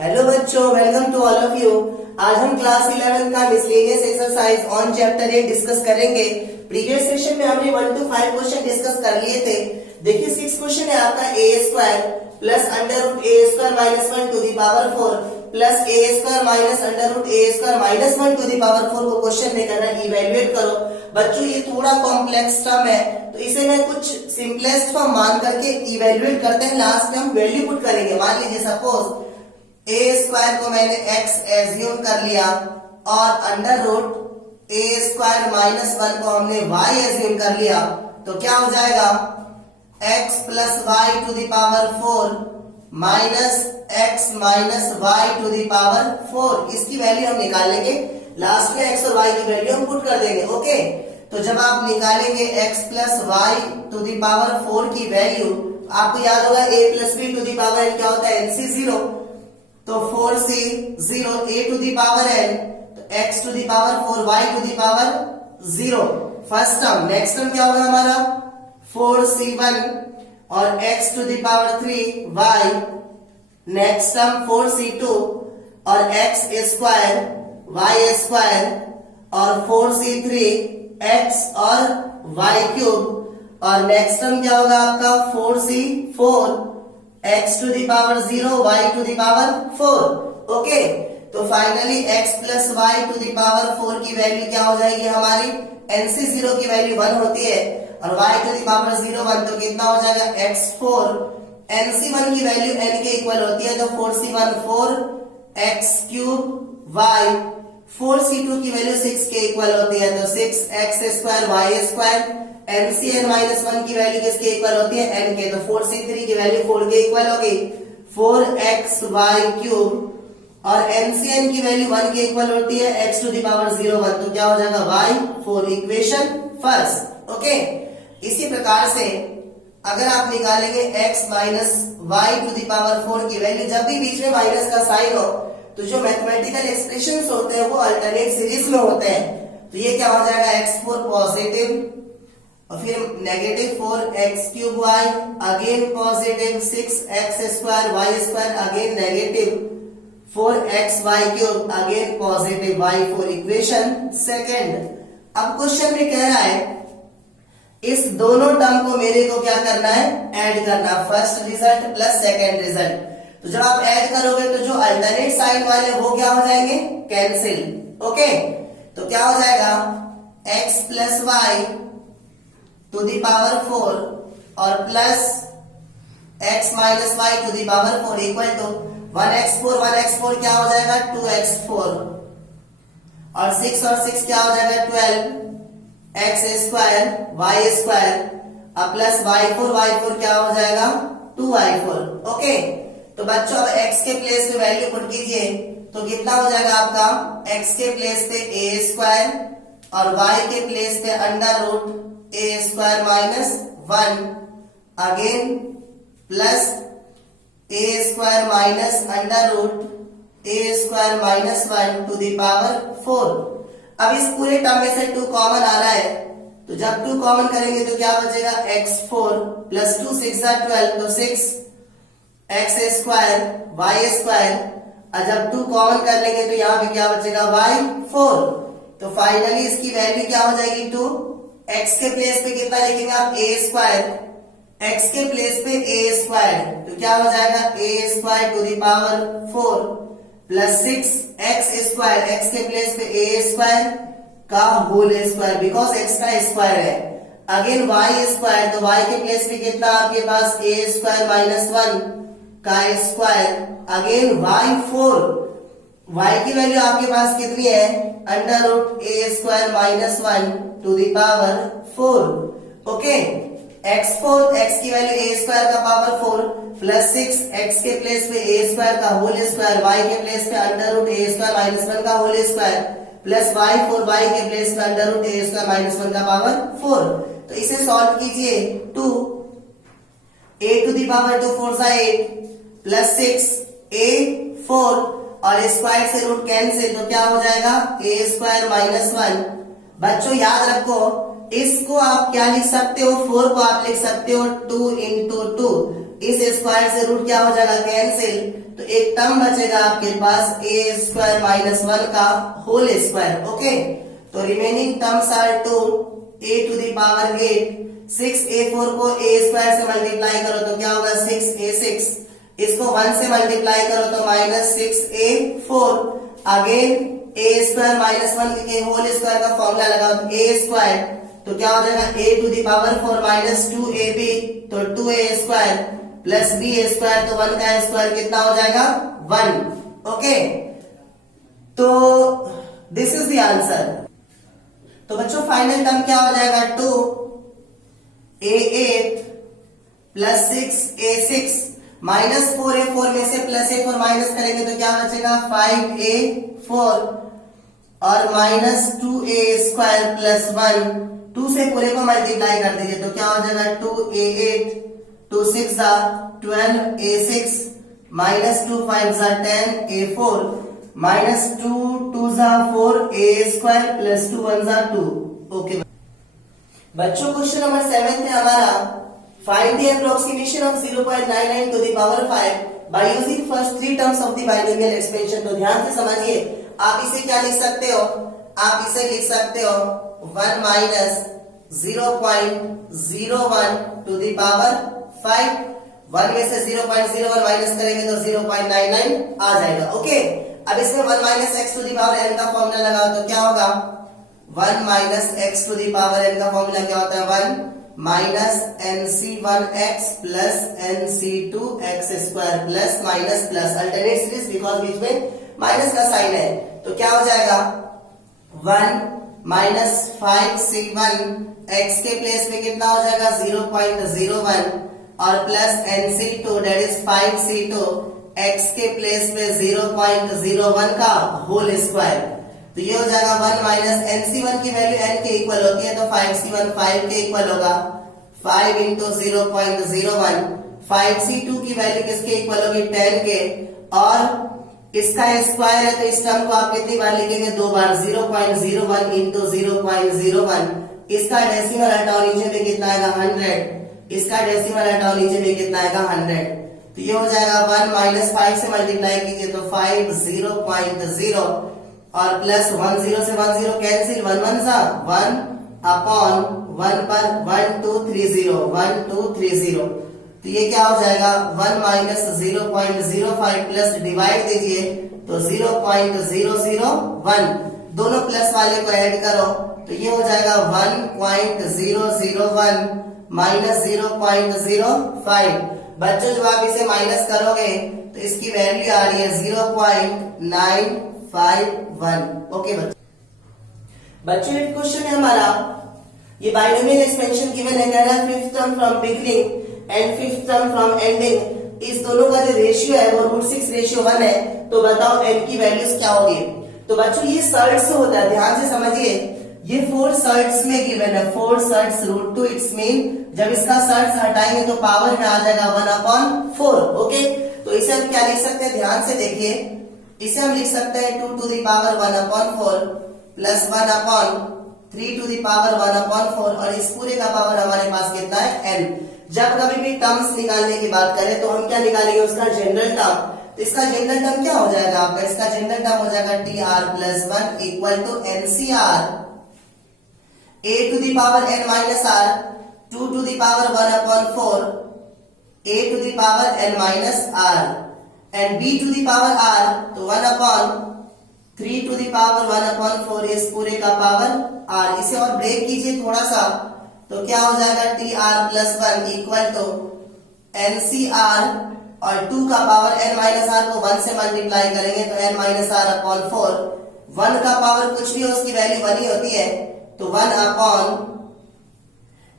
Hello बच्चों, welcome to all of you. आज हम क्लास 11 का miscellaneous exercise on chapter 8 discuss करेंगे। प्रीवियस सेशन में हमने 1 to 5 क्वेश्चन डिस्कस कर लिए थे। देखिए 6 क्वेश्चन है आपका a square plus under root a square minus 1 to the power 4 plus a square minus under root a square minus 1 to the power 4 को क्वेश्चन में करना, इवेल्युएट करो। बच्चों ये थोड़ा कॉम्प्लेक्स टर्म है तो इसे मैं कुछ सिंपलेस्ट फॉर्म मान करके इवेल्युएट करते हैं, लास्ट में हम वैल्यू पुट करेंगे। मान लीजिए सपोज a स्क्वायर को मैंने x एज्यूम कर लिया और under root a square minus 1 को हमने y एज्यूम कर लिया, तो क्या हो जाएगा x plus y to the power 4 minus x minus y to the power 4। इसकी वैल्यू हम निकालेंगे, लास्ट में x और y की वैल्यू हम पुट कर देंगे। ओके, तो जब आप निकालेंगे x plus y to the power 4 की वैल्यू, आपको याद होगा a plus b to the power n क्या होता है, nc 0, तो 4c 0 a to the power n, तो x to the power 4 y to the power 0 first term. Next term क्या होगा हमारा 4c1 और x टू द पावर 3 y। नेक्स्ट टर्म 4c2 और x स्क्वायर y स्क्वायर और 4c3 x और y cube. और नेक्स्ट टर्म क्या होगा आपका 4c4 x to the power 0 y to the power 4। Okay, तो finally x plus y to the power 4 की value क्या हो जाएगी हमारी, nc0 की वैल्यू 1 होती है और y टू द पावर 0 1, तो कितना हो जाएगा x4। nc1 की वैल्यू n के इक्वल होती है, तो 4c1 4 x cube y। 4c2 की वैल्यू 6 के इक्वल होती है, तो 6x square y square. NCn minus 1 की वैल्यू किसके इक्वल होती है, n के, तो 4c3 की वैल्यू 4 के इक्वल होगी, 4xy क्यूब। और NCn की वैल्यू 1 के इक्वल होती है x टू द पावर 0 1, तो क्या हो जाएगा y4। Equation first. ओके, इसी प्रकार से अगर आप निकालेंगे x minus y to the power 4 की वैल्यू, जब भी बीच में माइनस का साइन हो तो जो मैथमेटिकल एक्सप्रेशंस होते हैं वो अल्टरनेट सीरीज में होते हैं, तो ये क्या हो जाएगा x4 पॉजिटिव और फिर negative 4x cube y, again positive 6x square y square, again negative 4xy cube, again positive y4। Equation second. अब क्वेश्चन में कह रहा है इस दोनों टर्म को मेरे को क्या करना है, ऐड करना, first result plus second result. तो जब आप ऐड करोगे तो जो अल्टरनेट साइन वाले वो क्या हो जाएंगे, कैंसिल। ओके, तो क्या हो जाएगा x plus y to the power 4 और plus x minus y to the power 4 equal to 1x4 क्या हो जाएगा 2x4 और 6 और 6 क्या हो जाएगा 12x स्क्वायर y स्क्वायर और प्लस y4 क्या हो जाएगा 2y4। ओके, तो बच्चों अब x के प्लेस पे वैल्यू पुट कीजिए, तो कितना हो जाएगा आपका x के प्लेस पे a स्क्वायर और y के प्लेस पे under root a square minus 1, again plus a square minus under root a square minus 1 to the power 4। अब इस पूरे टर्म में से 2 कॉमन आ रहा है, तो जब 2 कॉमन करेंगे तो क्या बचेगा x4 प्लस 2 6 12, तो 6x स्क्वायर y स्क्वायर। और जब 2 कॉमन कर लेंगे तो यहाँ पे क्या बचेगा y4। तो फाइनली इसकी वैल्यू क्या हो जाएगी 2। x के प्लेस पे कितना लिखेंगे आप a स्क्वायर, x के प्लेस पे a स्क्वायर, तो क्या हो जाएगा a square to the power 4 plus 6x square, x के प्लेस पे a स्क्वायर का होल स्क्वायर, बिकॉज x का स्क्वायर है, अगेन y स्क्वायर, तो y के प्लेस पे कितना आपके पास a स्क्वायर माइनस 1 का स्क्वायर, अगेन y4। y की वैल्यू आपके पास कितनी है, under root a square minus 1 to the power 4। Okay, x4 x की वैल्यू a स्क्वायर का पावर 4 प्लस 6 x के प्लेस पे a स्क्वायर का होल स्क्वायर, y के प्लेस पे under root a square minus 1 का whole square plus y4 y के place पे under root a square minus 1 का पावर 4। तो इसे सॉल्व कीजिए, 2 a to the power 2 4 8 plus 6 a 4 और स्क्वायर से रूट कैंसिल, तो क्या हो जाएगा a स्क्वायर माइनस 1। बच्चों याद रखो इसको आप क्या लिख सकते हो, 4 को आप लिख सकते हो 2 इंटू 2, इस स्क्वायर से रूट क्या हो जाएगा, कैंसिल, तो एक टर्म बचेगा आपके पास a स्क्वायर माइनस 1 का होल स्क्वायर। ओके, तो remaining terms are 2 a to the power 8, 6a4 को a स्क्वायर से मल्टीप्लाई करो तो क्या होगा 6a6, इसको 1 से मल्टीप्लाई करो तो minus 6a4, again a square minus 1 के होल स्क्वायर का फॉर्मूला लगाओ तो a स्क्वायर, तो क्या हो जाएगा a to the power 4 minus 2ab, तो 2a square plus b square, तो 1 का स्क्वायर कितना हो जाएगा 1। ओके, तो दिस इज द आंसर। तो बच्चों फाइनल टर्म क्या हो जाएगा 2a8 plus 6a6 minus 4a4 में से प्लस a4 माइनस करेंगे तो क्या बचेगा 5a4 और माइनस 2a स्क्वायर प्लस 1, 2 से पूरे को मल्टीप्लाई कर दीजिए तो क्या हो जाएगा 2a8, 2 6 12a6 minus 2 5 10a4 minus 2 2 4a square plus 2 1 2। Okay बच्चों, क्वेश्चन नंबर 7 है हमारा, find the approximation of 0.99 to the power 5 by using first 3 terms of the binomial expansion. तो ध्यान से समझिए, आप इसे क्या लिख सकते हो, आप इसे लिख सकते हो 1 माइनस 0.01 टू द पावर 5, 1 में से 0.01 माइनस करेंगे तो 0.99 आ जाएगा। ओके, अब इसमें 1 minus x to the power n का फॉर्मूला लगाओ तो क्या होगा 1 minus x to the power n का फॉर्मूला क्या होता है 1 minus nc1x plus nc2x square plus minus plus, alternate series because बीच में माइनस का साइन है, तो क्या हो जाएगा 1 माइनस 5c1 x के प्लेस में कितना हो जाएगा 0.01 और plus nc2 that is 5c2 x के प्लेस में 0.01 का होल स्क्वायर, तो ये हो जाएगा 1 माइनस nc1 की वैल्यू n के इक्वल होती है तो 5c1 5 के इक्वल होगा, 5 इंटू 0.01, 5c2 की वैल्यू किसके इक्वल होगी 10 के, और इसका स्क्वायर है तो इस टर्म को आप कितनी बार लिखेंगे 2 बार, 0.01 इंटू 0.01, इसका डेसिमल हटाओ नीचे में कितना आएगा 100, इसका डेसिमल हटाओ नीचे में कितना आएगा 100, तो ये हो जाएगा 1 माइनस 5 से मल्टीप्लाई कीजिए तो 5 0.0 और प्लस 1 0 से 1 0 कैंसिल, 1 1 सा 1 अपॉन 1 पर 1 2 3 0 1 2 3 0, तो ये क्या हो जाएगा 1 माइनस 0.05 प्लस डिवाइड दीजिए तो 0.001, दोनों प्लस वाले को ऐड करो तो ये हो जाएगा 1.001 माइनस 0.05। बच्चों जब आप इसे माइनस करोगे तो इसकी वैल्यू आ रही है 0.951। ओके बच्चों, एक क्वेश्चन है हमारा, ये बाइनोमियल एक्सपेंशन गिवन है, कह रहा है fifth term from beginning and fifth term from ending, इस दोनों का जो रेशियो है वो √6:1 है, तो बताओ n की वैल्यूज क्या होगी। तो बच्चों ये सर्ट्स से होता है, ध्यान से समझिए, ये 4 सर्ट्स में गिवन है, 4 सर्ट्स √2, इट्स मीन जब इसका सर्ट्स हटाएंगे तो पावर में आ जाएगा 1/4। ओके, तो इसे हम क्या लिख सकते हैं, ध्यान से देखिए, इसे हम लिख सकते हैं 2 to the power 1/4 plus 1/3 to the power 1/4, और इस पूरे का पावर हमारे पास कितना है n। जब कभी भी टर्म्स निकालने की बात करें तो हम क्या निकालेंगे, उसका जनरल टर्म, तो इसका जनरल टर्म क्या हो जाएगा आपका, इसका जनरल टर्म हो जाएगा tr+1 equal to ncr a to the power n minus r 2 to the power 1/4 a to the power n minus r and b to the power r, तो 1/3 to the power 1/4 इस पूरे का power r। इसे और break कीजिए थोड़ा सा तो क्या हो जाएगा tr+1 इक्वल टू ncr और 2 का पावर n माइनस r को 1 से मल्टीप्लाई करेंगे तो n माइनस r/4, 1 का पावर कुछ भी हो उसकी वैल्यू 1 ही होती है, तो 1/,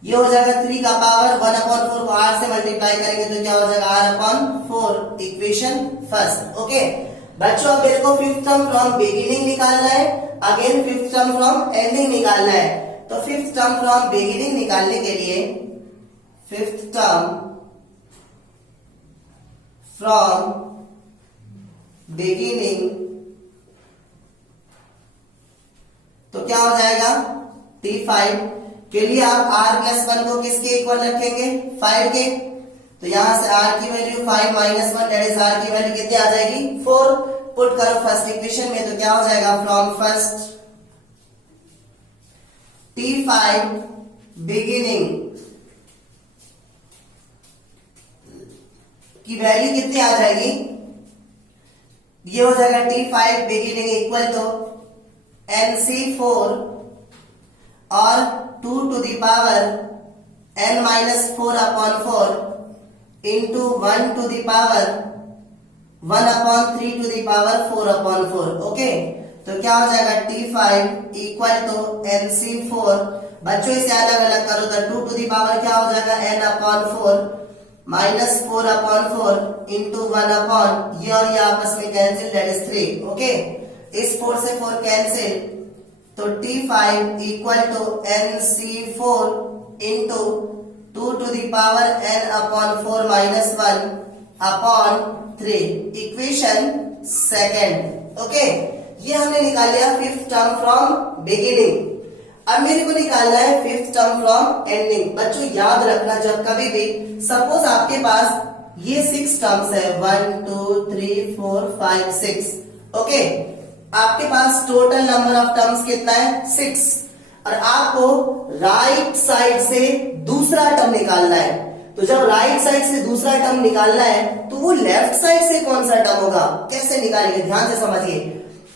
ये हो जाएगा 3 का पावर 1/4 को r से मल्टीप्लाई करेंगे तो क्या हो जाएगा r/4, इक्वेशन फर्स्ट। ओके बच्चों, अब मेरे को फिफ्थ टर्म फ्रॉम बिगिनिंग निकालना है, again fifth term from ending निकालना है, तो फिफ्थ टर्म फ्रॉम बिगिनिंग निकालने के लिए फिफ्थ टर्म फ्रॉम बिगिनिंग, तो क्या हो जाएगा t5 के लिए आप r+1 को किसके इक्वल रखेंगे 5 के, तो यहां से r की value 5 minus 1 that is r की वैल्यू कितनी आ जाएगी 4। पुट करो फर्स्ट इक्वेशन में, तो क्या हो जाएगा फ्रॉम फर्स्ट t5 बिगिनिंग की वैल्यू कितनी आ जाएगी, ये हो जाएगा t5 beginning equal to nc4 और 2 to the power n minus 4 upon 4 into 1 to the power 1 upon 3 to the power 4 upon 4। Okay, तो क्या हो जाएगा t5 इक्वल टू nc4, बच्चों इसे अलग अलग करो तो 2 टू द पावर क्या हो जाएगा n upon 4 minus 4 upon 4 into 1 upon ये और ये आपस में कैंसिल दैट इज 3। ओके, इस 4 से 4 कैंसिल, तो t5 equal to nc4 into 2 to the power n upon 4 minus 1 upon 3, equation second. Okay, ये हमने निकाल लिया फिफ्थ टर्म फ्रॉम बिगिनिंग। अब मेरे को निकालना है फिफ्थ टर्म फ्रॉम एंडिंग। बच्चों याद रखना, जब कभी भी सपोज आपके पास ये 6 टर्म्स है 1 2 3 4 5 6। ओके, आपके पास टोटल नंबर ऑफ टर्म्स कितना है 6, और आपको राइट साइड से दूसरा टर्म निकालना है। तो जब राइट साइड से दूसरा टर्म निकालना है तो वो लेफ्ट साइड से कौन सा टर्म होगा, कैसे निकालेंगे, ध्यान से समझिए।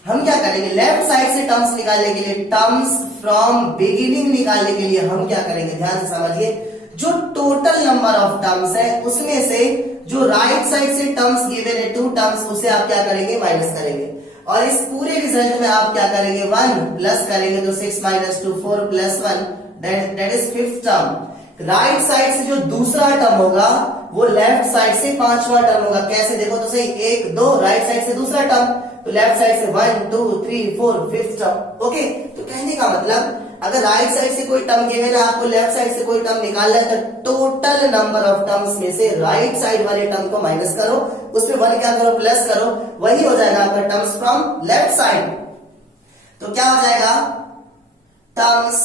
हम क्या करेंगे, लेफ्ट साइड से टर्म्स निकालने के लिए, टर्म्स फ्रॉम बिगिनिंग निकालने के लिए हम क्या करेंगे, ध्यान से समझिए। जो टोटल नंबर ऑफ टर्म्स है उसमें से जो राइट साइड से टर्म्स गिवन है 2 टर्म्स, उसे आप क्या करेंगे माइनस करेंगे, और इस पूरे रिजल्ट में आप क्या करेंगे 1 प्लस करेंगे, तो 6 minus 2 4 plus 1 that is fifth term. Right side से जो दूसरा टर्म होगा वो लेफ्ट साइड से पांचवा टर्म होगा। कैसे देखो तो सही, 1 2 राइट साइड से दूसरा टर्म, तो लेफ्ट साइड से 1 2 3 4 फिफ्थ टर्म। ओके, तो कहने का मतलब अगर राइट साइड से कोई टर्म गिवन है, आपको लेफ्ट साइड से कोई टर्म निकालना है, तो टोटल नंबर ऑफ टर्म्स में से राइट साइड वाले टर्म को माइनस करो, उसमें 1 क्या करो प्लस करो, वही हो जाएगा आपका टर्म्स फ्रॉम लेफ्ट साइड। तो क्या हो जाएगा terms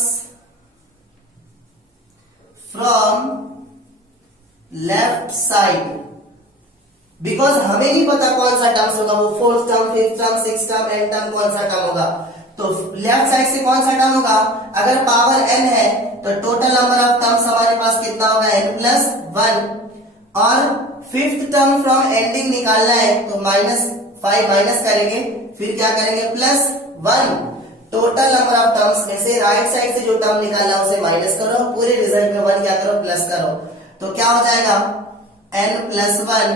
from left side, because हमें नहीं पता कौन सा टर्म्स होगा, वो fourth term fifth term six term n term कौन सा टर्म होगा। तो लेफ्ट साइड से कौन सा टर्म होगा, अगर पावर n है तो टोटल नंबर ऑफ टर्म्स हमारे पास कितना होगा n प्लस 1, और फिफ्थ टर्म फ्रॉम एंडिंग निकालना है तो -5 माइनस करेंगे, फिर क्या करेंगे plus 1। Total number of terms में से राइट साइड से जो टर्म निकालना है उसे माइनस करो, पूरे रिजल्ट में 1 क्या करो प्लस करो, तो क्या हो जाएगा n प्लस 1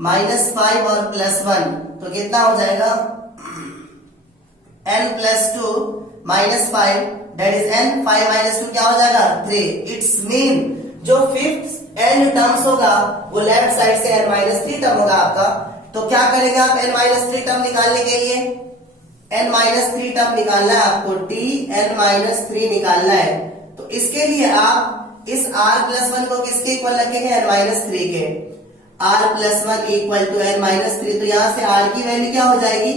माइनस 5 और प्लस 1, तो कितना हो जाएगा n plus 2 minus 5 that is n 5 minus 2 क्या हो जाएगा 3। इट्स मीन जो फिफ्थ n टर्म्स होगा वो लेफ्ट साइड से n माइनस 3 टर्म होगा आपका। तो क्या करेंगे आप n माइनस 3 टर्म निकालने के लिए, n माइनस 3 टर्म निकालना है आपको, t n माइनस 3 निकालना है। तो इसके लिए आप इस r प्लस 1 को किसके इक्वल रखेंगे n माइनस 3 के, r plus 1 equal to n minus 3। तो यहां से r की वैल्यू क्या हो जाएगी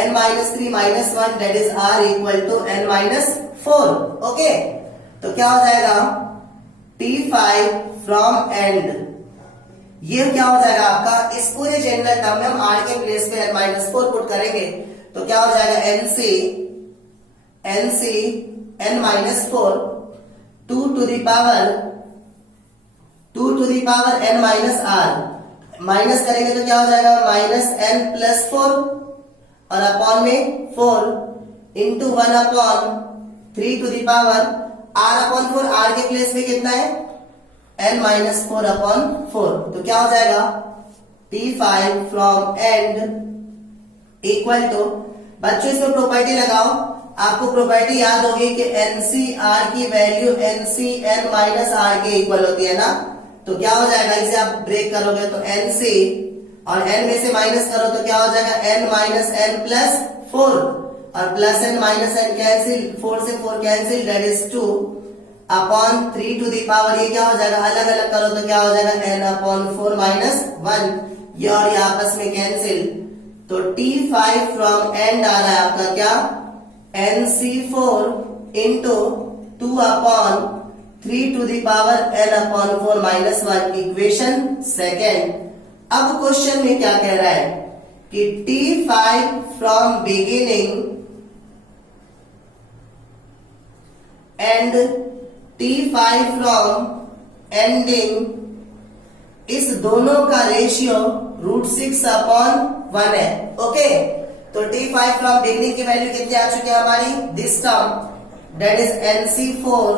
n minus 3 minus 1 that is r equal to n minus 4। Okay, तो क्या हो जाएगा t5 फ्रॉम एंड, ये क्या हो जाएगा आपका, इस पूरे जनरल टर्म में हम r के प्लेस पे n माइनस 4 पुट करेंगे, तो क्या हो जाएगा nc n minus 4 2 to the power n minus r, minus करेंगे तो क्या हो जाएगा माइनस n प्लस 4 और अपॉन में 4 into 1 upon 3 to the power r upon 4, r के प्लेस में कितना है n माइनस 4 अपॉन 4। तो क्या हो जाएगा t5 from and equal to, बच्चों इसमें प्रॉपर्टी लगाओ, आपको प्रॉपर्टी याद होगी कि NCR की वैल्यू NCN माइनस R के इक्वल होती है ना। तो क्या हो जाएगा, इसे आप ब्रेक करोगे तो NC और n में से माइनस करो तो क्या हो जाएगा n माइनस n प्लस 4 और plus n minus n cancel, 4 से 4 cancel that is 2 upon 3 to the power, ये क्या हो जाएगा अलग अलग करो तो क्या हो जाएगा n अपॉन 4 माइनस 1, ये और ये आपस में कैंसिल। तो t5 फ्रॉम एंड आ रहा है आपका क्या nc4 into 2 upon 3 to the power n upon 4 minus 1 equation second. अब क्वेश्चन में क्या कह रहा है कि t5 from beginning and t5 from ending इस दोनों का रेशियो √6 अपॉन 1 है। ओके, तो t5 फ्रॉम बिगिनिंग की वैल्यू कितनी आ चुकी है हमारी, this term that is nc4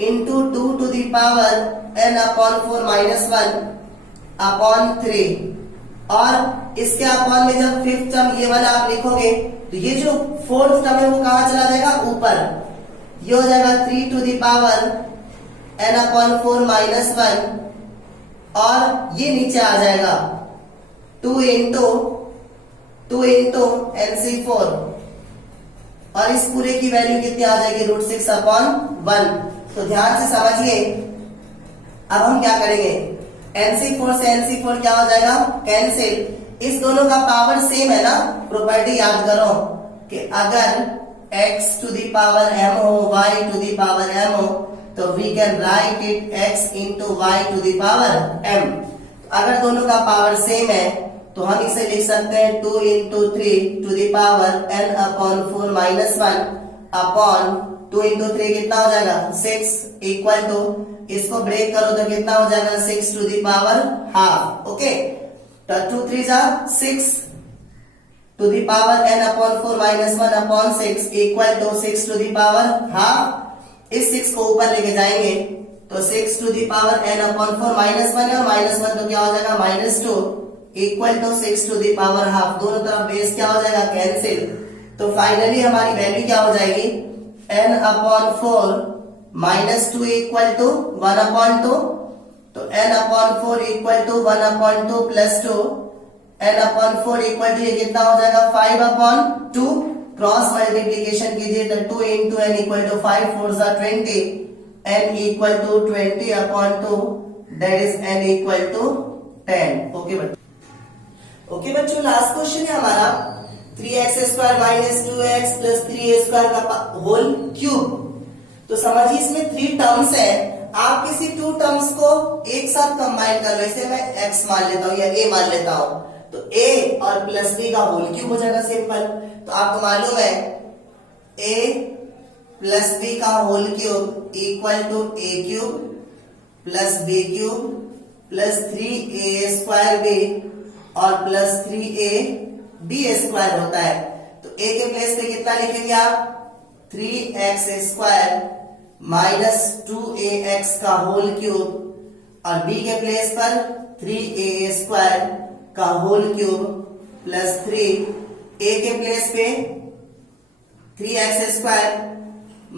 into 2 to the power n upon 4 minus 1 upon 3, और इसके अपॉन में जब फिफ्थ टर्म ये वाला आप लिखोगे तो ये जो फोर्थ टर्म है वो कहां चला जाएगा, ऊपर। ये हो जाएगा 3 to the power n upon 4 minus 1, और ये नीचे आ जाएगा 2 into nc4, और इस पूरे की वैल्यू कितनी आ जाएगी, √6 अपॉन 1। तो ध्यान से समझिए, अब हम क्या करेंगे, nc4 से nc4 क्या हो जाएगा, कैंसिल। इस दोनों का पावर सेम है ना, प्रॉपर्टी याद करो कि अगर x to the power m हो, y to the power m हो, तो we can write it x into y to the power m। अगर दोनों का पावर सेम है तो हम इसे लिख सकते हैं 2 into 3 to the power n upon 4 minus 1 upon 2 into 3 कितना हो जाएगा, 6, इक्वल टू, इसको ब्रेक करो तो कितना हो जाएगा, 6 to the power half. Okay, तो 2 3 जा 6 to the power n upon 4 minus 1 upon 6 equal to 6 to the power half. इस 6 को ऊपर लेके जाएंगे तो 6 to the power n upon 4 minus 1 है, और माइनस 1 तो क्या हो जाएगा, -2 equal to 6 to the power half. दोनों तरफ बेस क्या हो जाएगा, कैंसिल। तो फाइनली हमारी वैल्यू क्या हो जाएगी, n upon 4 -2 equal to 1 upon 2, तो n upon 4 equal to 1 upon 2 plus 2, n upon 4 equal to ये कितना हो जाएगा, 5 upon 2। क्रॉस मल्टीप्लीकेशन कीजिए तो 2 into n इक्वल टू 5 4 जा 20, n equal to 20 upon 2, that is n equal to 10। Okay बच्चों, last question है हमारा 3x² minus 2x plus 3a² का होल क्यूब। तो समझिए इसमें 3 टर्म्स है, आप किसी 2 टर्म्स को एक साथ कंबाइन कर लो। इसे मैं x मान लेता हूं या a मान लेता हूं, तो a और प्लस b का होल क्यूब हो जाएगा, सिंपल। तो आपको मालूम है a प्लस b का whole cube equal to a cube plus b cube plus 3a²b और प्लस 3ab² होता है। तो a के प्लेस पे कितना लिखेंगे आप, 3x² माइनस 2ax का होल क्यूब, और b के प्लेस पर 3a² का होल क्यूब प्लस 3, a के प्लेस पे 3x²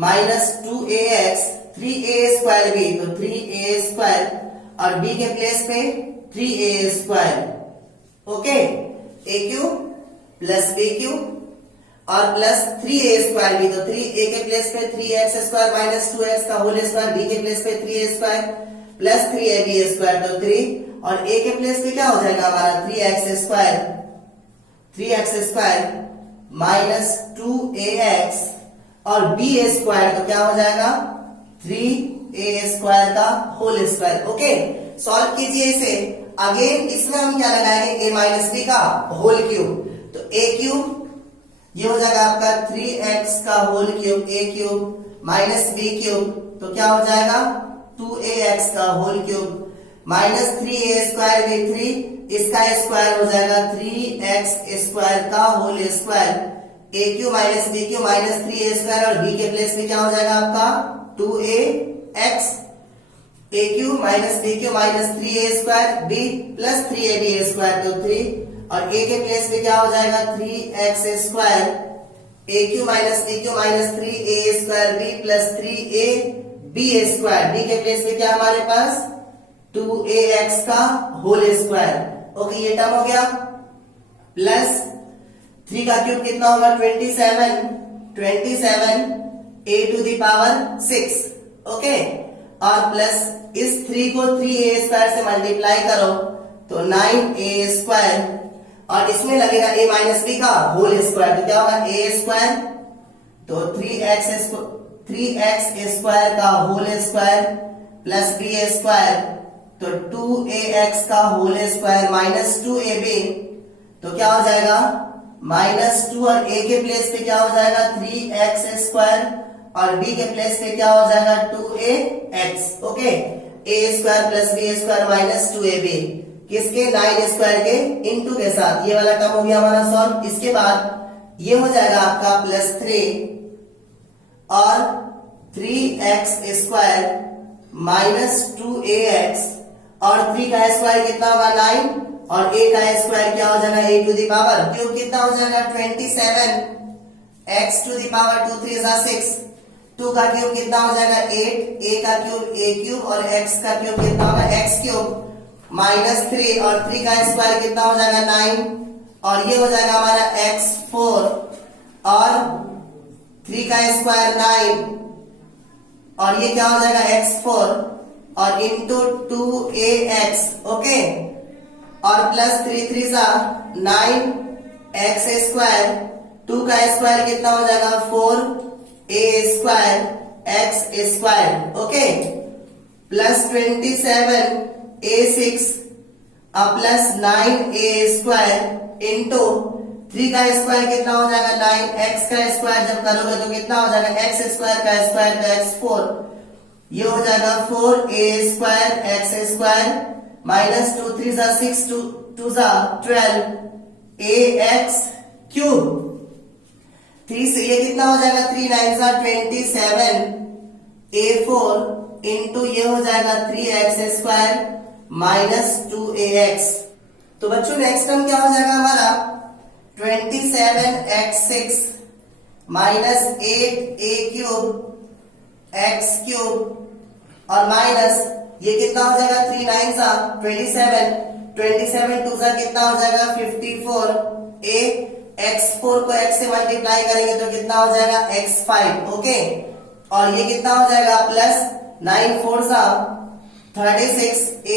माइनस 2ax 3a²b, तो 3a² और b के प्लेस पे 3a²। Okay, a cube plus b cube और प्लस 3a²b, तो 3a के प्लेस पे 3x² माइनस 2x का होल स्क्वायर, b के प्लेस पे 3a² प्लस 3ab² तो 3, और a के प्लेस पे क्या हो जाएगा हमारा 3x² माइनस 2ax और b² तो क्या हो जाएगा 3a² का होल स्क्वायर। ओके, सॉल्व कीजिए इसे। अगेन इसमें हम क्या लगाएंगे, a माइनस b का होल क्यूब, तो a क्यूब ये हो जाएगा आपका 3x का whole cube, a cube minus b cube, तो क्या हो जाएगा 2ax का होल क्यूब माइनस 3a² भी 3, इसका स्क्वायर हो जाएगा 3x² का whole square, a cube minus b cube minus 3a² और b के प्लेस में क्या हो जाएगा आपका 2ax, a cube minus b cube minus 3a² b plus 3ab² तो 3, और a के प्लेस पे क्या हो जाएगा 3x², a cube minus b cube minus 3a² b plus 3ab², b के प्लेस पे क्या हमारे पास 2ax का होल स्क्वायर। ओके, ये टर्म हो गया, प्लस 3 का क्यूब कितना होगा 27 a to the power 6। Okay, और प्लस इस 3 को 3a² से मल्टीप्लाई करो तो 9a², और इसमें लगेगा a माइनस b का होल स्क्वायर, तो क्या होगा a² तो 3x 3x² का होल स्क्वायर प्लस b² तो 2ax का होल स्क्वायर माइनस 2ab तो क्या हो जाएगा -2 और a के प्लेस पे क्या हो जाएगा 3x² और b के प्लेस पे क्या हो जाएगा 2ax। Okay, a² plus b² minus 2ab किसके 9² के इनटू के साथ, ये वाला टर्म हो गया हमारा सॉल्व। इसके बाद ये हो जाएगा आपका +3 और 3x² माइनस 2ax और 3 का स्क्वायर कितना होगा 9 और a का स्क्वायर क्या हो जाएगा a to the power cube कितना हो जाएगा 27 x टू द पावर 2 3 6 2 का क्यूब कितना हो जाएगा 8 a का क्यूब a क्यूब और x का क्यूब कितना होगा x क्यूब -3 और 3 का स्क्वायर कितना हो जाएगा 9 और ये हो जाएगा हमारा x4 और 3 का स्क्वायर 9 और ये क्या हो जाएगा x4 और इंटू 2ax। ओके, और +3 3 9x², 2 का स्क्वायर कितना हो जाएगा 4a² x²। ओके, +27a6 और +9a² इंटू 3 का स्क्वायर कितना हो जाएगा 9x का स्क्वायर जब करोगे तो कितना हो जाएगा x² का स्क्वायर तो x4 ये हो जाएगा 4a² x² minus 2 3 6 2 12 ax cube 3 से ये कितना हो जाएगा 3 9 27 a4 इंटू ये हो जाएगा 3x² माइनस 2ax। तो बच्चों नेक्स्ट टर्म क्या हो जाएगा हमारा 27x6 माइनस 8a³ x³ और माइनस ये कितना हो जाएगा 3 9 27 27 2 कितना हो जाएगा 54 a x4 को x से मल्टीप्लाई करेंगे तो कितना हो जाएगा x5। ओके, और ये कितना हो जाएगा प्लस 9 4 36 a²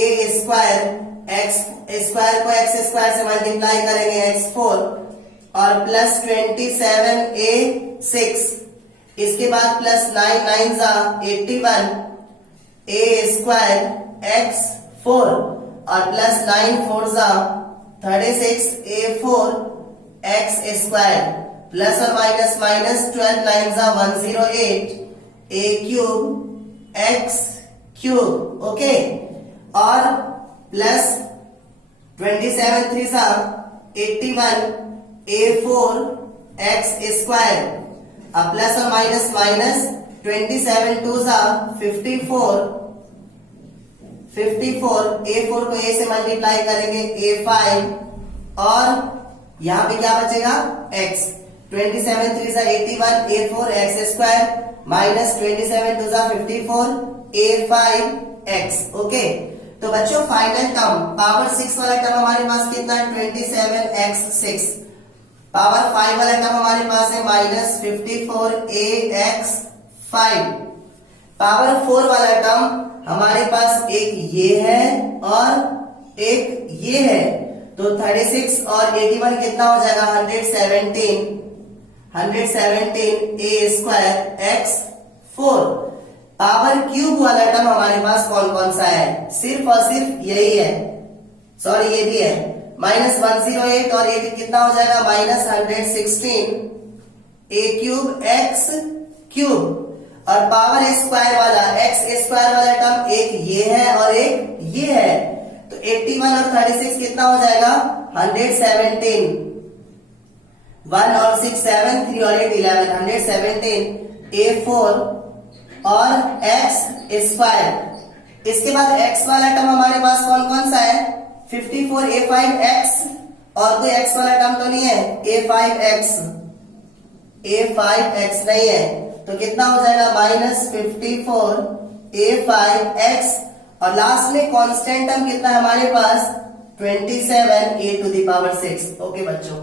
x² को x² से मल्टीप्लाई करेंगे x4 और प्लस 27 a6 इसके बाद प्लस 9 9 81 a² x4 और प्लस 9 4 36 a4 x² प्लस और minus minus 12 9 108 a³ x³ okay, और प्लस 27 3 81 a4 x² अब प्लस और माइनस माइनस 27 2 54 a4 को a से मल्टीप्लाई करेंगे a5 और यहाँ पे क्या बचेगा x 27 3 81 a4 x² minus 27 2 54 a5 x। Okay, तो बच्चों फाइनल टर्म पावर 6 वाला टर्म हमारे पास कितना है 27x6 पावर 5 वाला टर्म हमारे पास है -54ax5 पावर 4 वाला टर्म हमारे पास एक ये है और एक ये है तो 36 और 81 कितना हो जाएगा 117 a² x4 पावर क्यूब वाला टर्म हमारे पास कौन कौन सा है सिर्फ और सिर्फ यही है, सॉरी ये भी है -108 और ये कितना हो जाएगा -116 a³ x³ और पावर स्क्वायर वाला x² वाला टर्म एक ये है और एक ये है तो 81 और 36 कितना हो जाएगा 117 1 और 6 7 3 और 8 11 117 a4 और x²। इसके बाद x वाला टर्म हमारे पास कौन कौन सा है 54 a5x और कोई x वाला टर्म तो नहीं है a5x नहीं है तो कितना हो जाएगा -54 a5x और लास्ट में कांस्टेंट टर्म कितना है हमारे पास 27 a⁻⁶। ओके बच्चों।